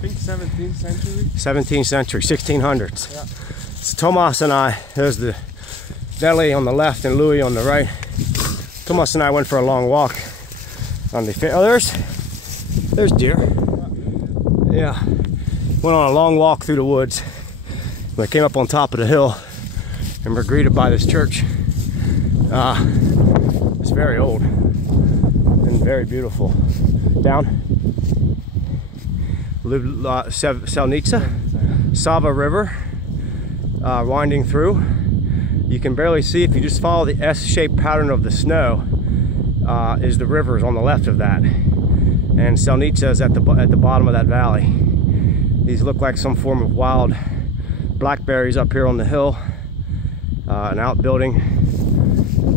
think 17th century. 17th century, 1600s. Yeah. So Tomas and I, there's the deli on the left and Louis on the right. Tomas and I went for a long walk on the there's deer. Yeah. Went on a long walk through the woods. We came up on top of the hill and were greeted by this church. It's very old and very beautiful. Down Sevnica, Sava River, winding through. You can barely see, if you just follow the S-shaped pattern of the snow, is the rivers on the left of that. And Sevnica is at the bottom of that valley. These look like some form of wild blackberries up here on the hill. An outbuilding,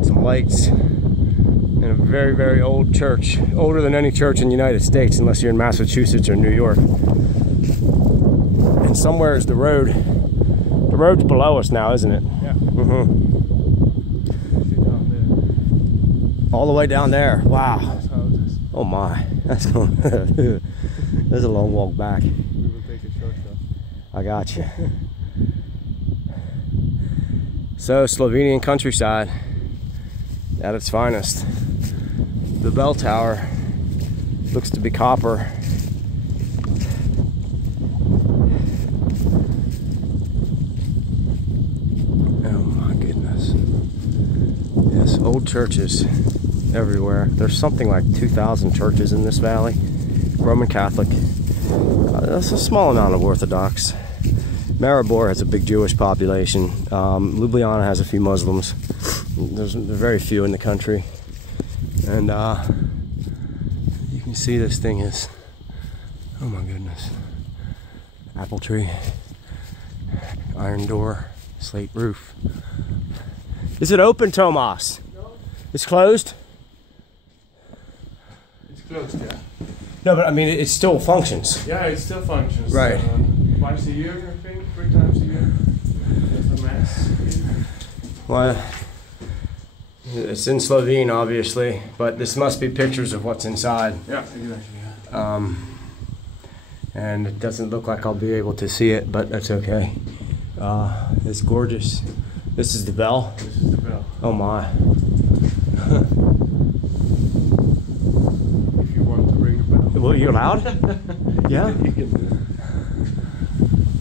some lights, and a very, very old church. Older than any church in the United States, unless you're in Massachusetts or New York. And somewhere is the road. The road's below us now, isn't it? Yeah. All the way down there. Wow. Oh my. That's going. There's a long walk back. We will take a short shot. I got you. So, Slovenian countryside at its finest. The bell tower looks to be copper. Oh my goodness. Yes, old churches everywhere. There's something like 2,000 churches in this valley. Roman Catholic. That's a small amount of Orthodox. Maribor has a big Jewish population. Ljubljana has a few Muslims. There's very few in the country. And you can see this thing is, oh my goodness. Apple tree, iron door, slate roof. Is it open, Tomas? No. It's closed? It's closed, yeah. No, but I mean, it still functions. Yeah, it still functions. Right. Twice a year, I think, 3 times a year. There's a mass. Well, it's in Slovene, obviously, but this must be pictures of what's inside. Yeah, exactly. Yeah. And it doesn't look like I'll be able to see it, but that's okay. It's gorgeous. This is the bell. This is the bell. Oh my. If you want to ring the bell. Well, you allowed? Yeah. You can do it.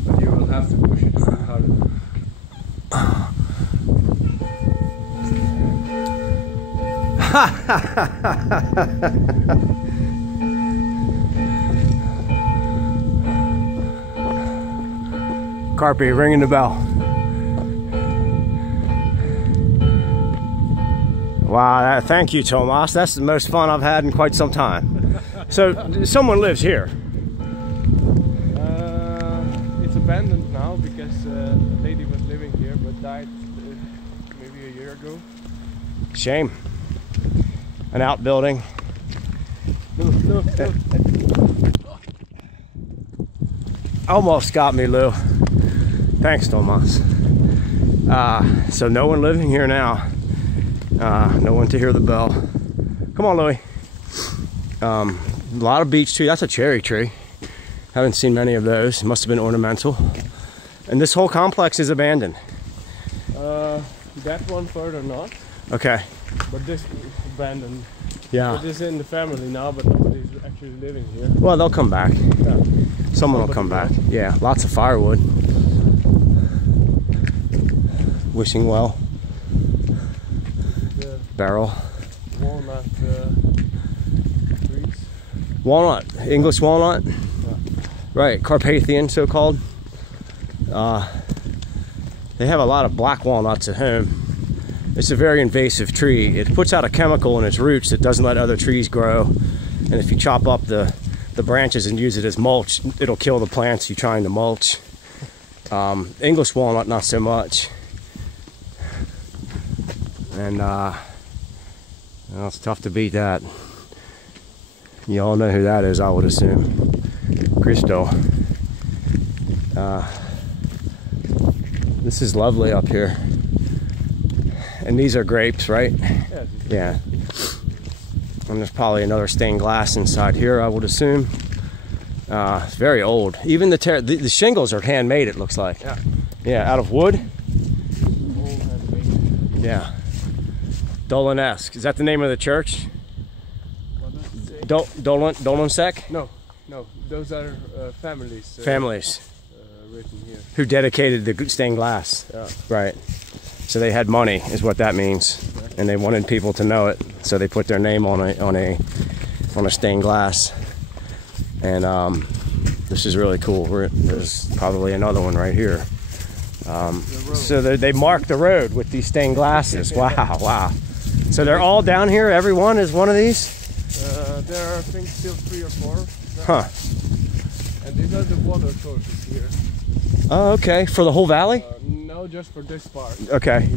But you will have to push it a bit harder. Carpe ringing the bell. Wow, thank you, Tomas. That's the most fun I've had in quite some time. So, someone lives here. It's abandoned now because a lady was living here but died maybe a year ago. Shame. An outbuilding. Look. Almost got me, Lou. Thanks, Tomas. So no one living here now. No one to hear the bell. Come on, Louis. A lot of beech tree. That's a cherry tree. Haven't seen many of those. Must have been ornamental. And this whole complex is abandoned. That one further not. Okay. But this is abandoned. Yeah. It is in the family now, but nobody's actually living here. Well, they'll come back. Yeah. Someone will come back. Yeah, lots of firewood. Wishing well. The Barrel. walnut trees. Walnut. English walnut. Yeah. Right, Carpathian, so-called. They have a lot of black walnuts at home. It's a very invasive tree. It puts out a chemical in its roots that doesn't let other trees grow. And if you chop up the branches and use it as mulch, it'll kill the plants you're trying to mulch. English walnut, not so much. And well, it's tough to beat that. You all know who that is, I would assume. Cristo. This is lovely up here. And these are grapes, right? Yeah. Yeah. And there's probably another stained glass inside here, I would assume. It's very old. Even the shingles are handmade, it looks like. Yeah. Yeah, out of wood? All handmade. Yeah. Dolanesque. Is that the name of the church? What does it say? Dolonsek? No, those are families. Families. Written here. Who dedicated the stained glass. Yeah. Right. So they had money, is what that means. Right. And they wanted people to know it, so they put their name on a stained glass. And this is really cool. There's probably another one right here. So they mark the road with these stained glasses. Wow, wow. So they're all down here? Everyone is one of these? There are, I think, still 3 or 4. Huh. And these are the water sources here. Oh, okay. For the whole valley? No, just for this part. Okay.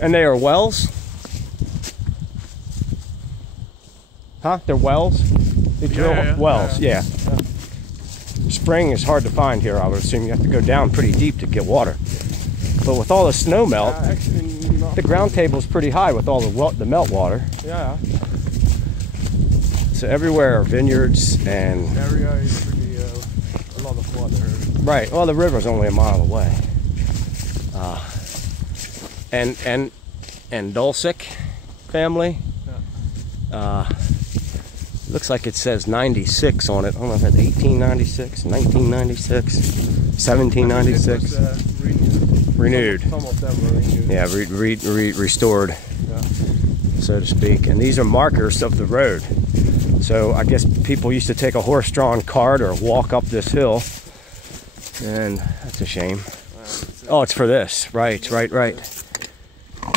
And they are wells? Huh? They're wells? They drill wells, yeah. Spring is hard to find here, I would assume. You have to go down pretty deep to get water. But with all the snow melt, actually, the ground table is pretty high with all the melt water. Yeah. So everywhere are vineyards and... The area is really a lot of water. Right. Well, the river's only a mile away. And Dulcic family. Yeah. Looks like it says 96 on it. I don't know if that's 1896, 1996, 1796. Renewed. Some of them were renewed. Yeah, restored, Yeah. so to speak. And these are markers of the road. So I guess people used to take a horse-drawn cart or walk up this hill. And that's a shame. Oh, it's for this. Right.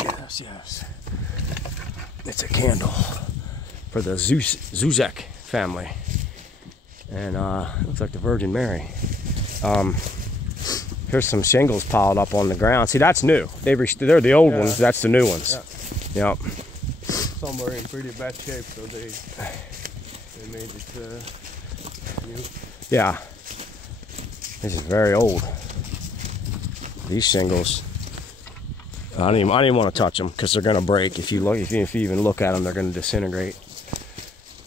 Yes. It's a candle for the Zuzek family. And looks like the Virgin Mary. Here's some shingles piled up on the ground. See, that's new. They're the old ones. That's the new ones. Yeah. Yep. Some were in pretty bad shape, so they made it new. Yeah. This is very old. These shingles. I don't even want to touch them because they're going to break. If you even look at them, they're going to disintegrate.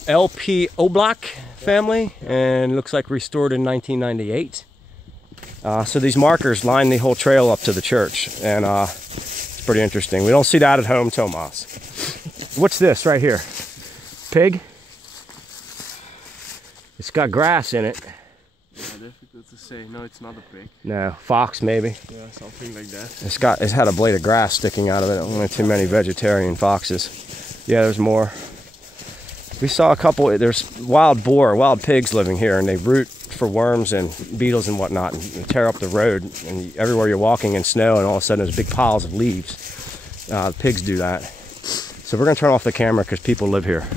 LP Oblak family, and looks like restored in 1998. So these markers line the whole trail up to the church, and it's pretty interesting. We don't see that at home, Tomas. What's this right here? Pig? It's got grass in it. Yeah, difficult to say. No, it's not a pig. No, fox maybe. Yeah, something like that. It's had a blade of grass sticking out of it. Only too many vegetarian foxes. Yeah, there's more. We saw a couple. There's wild pigs living here, and they root for worms and beetles and whatnot, and tear up the road. And everywhere you're walking in snow, and all of a sudden there's big piles of leaves. The pigs do that. So we're gonna turn off the camera because people live here.